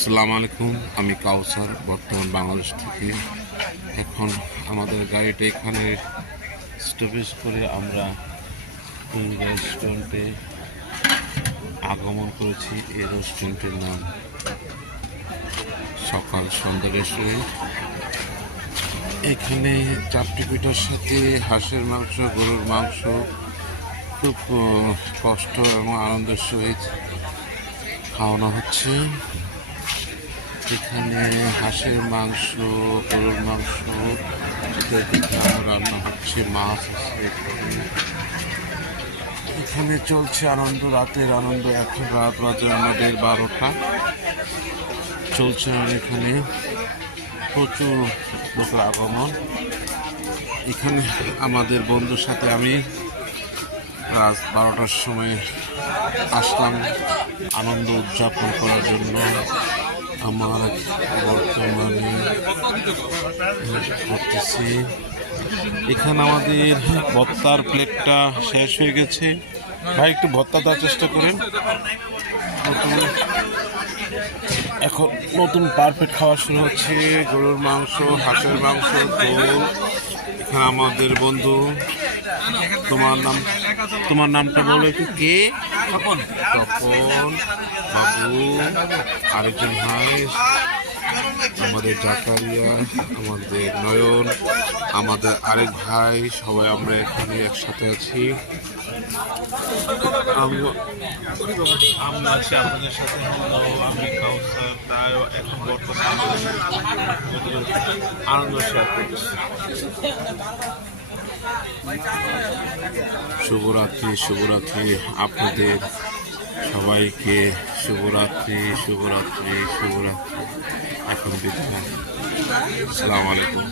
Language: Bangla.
আসসালামু আলাইকুম, আমি কাউসার বর্তমান বাংলাদেশ থেকে। এখন আমাদের গাড়িটা এখানে স্টপেজ করে আমরা রেস্টুরেন্টে আগমন করেছি। এই রেস্টুরেন্টের নাম সকাল সন্ধ্যা রেস্টুরেন্ট। এখানে চাপটি পিঠার সাথে হাঁসের মাংস, গরুর মাংস খুব কষ্ট এবং আনন্দের সহিত খাওয়ানো হচ্ছে। এখানে হাঁসের মাংস, গরুর মাংস রান্না হচ্ছে, মাছ আছে। এখানে চলছে আনন্দ, রাতের আনন্দ। এখন রাত বাজে আমাদের 12টা চলছে। এখানে প্রচুর লোকের আগমন। এখানে আমাদের বন্ধুর সাথে আমি রাত 12টার সময় আসলাম আনন্দ উদযাপন করার জন্য। আমার বর্তমানে করতেছি এখানে আমাদের ভর্তার প্লেটটা শেষ হয়ে গেছে। ভাই একটু ভর্তা দেওয়ার চেষ্টা করেন। এখন নতুন পারফেক্ট খাওয়া শুরু হচ্ছে। গরুর মাংস, হাঁসের মাংস, দোল। এখানে আমাদের বন্ধু, তোমার নামটা বলো একটু। কে? তপন বাবু, আরেকজন ভাই আমাদের জাকারিয়া, আমাদের নয়ন, আমাদের আরেক ভাই, সবাই আমরা এখানে একসাথে আছি। আমরা আছি আপনাদের সাথে। আমি কাউসার, তাই এখন বর্তমানে আনন্দ শেয়ার করছি। শুভরাত্রি আপনাদের সবাইকে। শুভরাত্রি। এখন বিদায়। আসসালামু আলাইকুম।